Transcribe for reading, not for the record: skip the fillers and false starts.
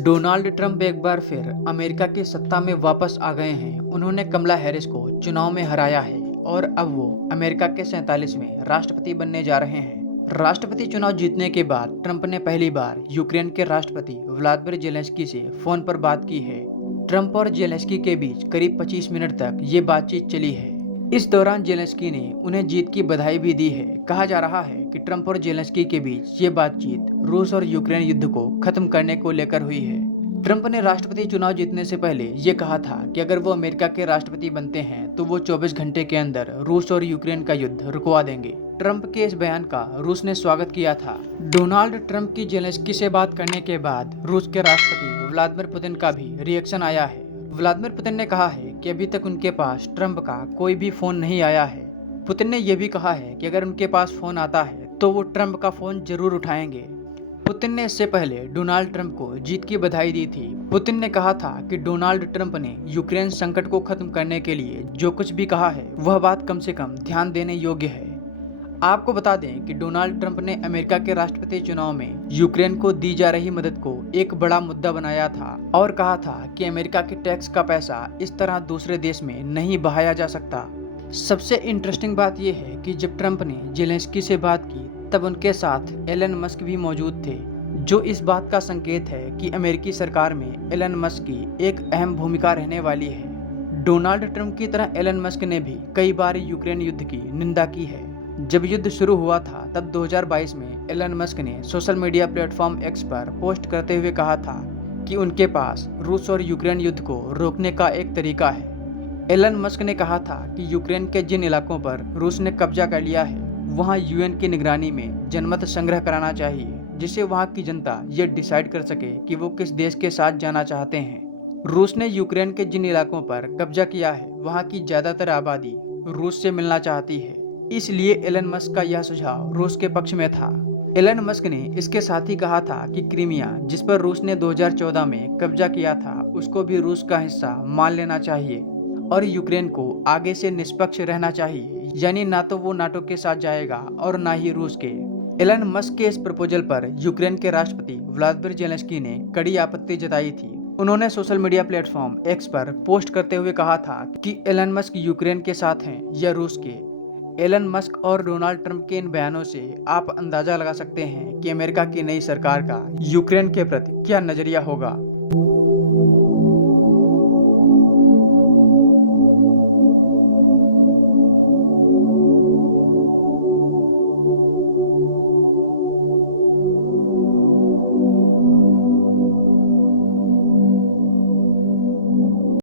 Donald Trump एक बार फिर America की सत्ता में वापस आ गए हैं। उन्होंने कमला हैरिस को चुनाव में हराया है और अब वो अमेरिका के 47वें राष्ट्रपति बनने जा रहे हैं। राष्ट्रपति चुनाव जीतने के बाद ट्रंप ने पहली बार यूक्रेन के राष्ट्रपति व्लादिमीर जेलेंस्की से फोन पर बात की है। ट्रंप और जेलेंस्की के बीच करीब 25 मिनट तक ये बातचीत चली है। इस दौरान जेलेंस्की ने उन्हें जीत की बधाई भी दी है। कहा जा रहा है कि ट्रंप और जेलेंस्की के बीच ये बातचीत रूस और यूक्रेन युद्ध को खत्म करने को लेकर हुई है। ट्रंप ने राष्ट्रपति चुनाव जीतने से पहले ये कहा था कि अगर वो अमेरिका के राष्ट्रपति बनते हैं तो वो 24 घंटे के अंदर रूस और यूक्रेन का युद्ध रुकवा देंगे। ट्रंप के इस बयान का रूस ने स्वागत किया था। डोनाल्ड ट्रंप की जेलेंस्की से बात करने के बाद रूस के राष्ट्रपति व्लादिमीर पुतिन का भी रिएक्शन आया है। व्लादिमीर पुतिन ने कहा है कि अभी तक उनके पास ट्रंप का कोई भी फोन नहीं आया है। पुतिन ने यह भी कहा है कि अगर उनके पास फोन आता है तो वो ट्रंप का फोन जरूर उठाएंगे। पुतिन ने इससे पहले डोनाल्ड ट्रंप को जीत की बधाई दी थी। पुतिन ने कहा था कि डोनाल्ड ट्रंप ने यूक्रेन संकट को खत्म करने के लिए जो कुछ भी कहा है वह बात कम से कम ध्यान देने योग्य है। आपको बता दें कि डोनाल्ड ट्रंप ने अमेरिका के राष्ट्रपति चुनाव में यूक्रेन को दी जा रही मदद को एक बड़ा मुद्दा बनाया था और कहा था कि अमेरिका के टैक्स का पैसा इस तरह दूसरे देश में नहीं बहाया जा सकता। सबसे इंटरेस्टिंग बात यह है कि जब ट्रंप ने जेलेंस्की से बात की तब उनके साथ एलन मस्क भी मौजूद थे, जो इस बात का संकेत है कि अमेरिकी सरकार में एलन मस्क की एक अहम भूमिका रहने वाली है। डोनाल्ड ट्रंप की तरह एलन मस्क ने भी कई बार यूक्रेन युद्ध की निंदा की है। जब युद्ध शुरू हुआ था तब 2022 में एलन मस्क ने सोशल मीडिया प्लेटफॉर्म एक्स पर पोस्ट करते हुए कहा था कि उनके पास रूस और यूक्रेन युद्ध को रोकने का एक तरीका है। एलन मस्क ने कहा था कि यूक्रेन के जिन इलाकों पर रूस ने कब्जा कर लिया है वहां यूएन की निगरानी में जनमत संग्रह कराना चाहिए, जिससे वहां की जनता ये डिसाइड कर सके कि वो किस देश के साथ जाना चाहते हैं। रूस ने यूक्रेन के जिन इलाकों पर कब्जा किया है वहां की ज्यादातर आबादी रूस से मिलना चाहती है, इसलिए एलन मस्क का यह सुझाव रूस के पक्ष में था। एलन मस्क ने इसके साथ ही कहा था कि क्रीमिया, जिस पर रूस ने 2014 में कब्जा किया था, उसको भी रूस का हिस्सा मान लेना चाहिए और यूक्रेन को आगे से निष्पक्ष रहना चाहिए, यानी ना तो वो नाटो के साथ जाएगा और ना ही रूस के। एलन मस्क के इस प्रपोजल पर यूक्रेन के राष्ट्रपति व्लादिमीर जेलेंस्की ने कड़ी आपत्ति जताई थी। उन्होंने सोशल मीडिया प्लेटफॉर्म एक्स पर पोस्ट करते हुए कहा था कि एलन मस्क यूक्रेन के साथ हैं या रूस के। एलन मस्क और डोनाल्ड ट्रंप के इन बयानों से आप अंदाजा लगा सकते हैं कि अमेरिका की नई सरकार का यूक्रेन के प्रति क्या नजरिया होगा।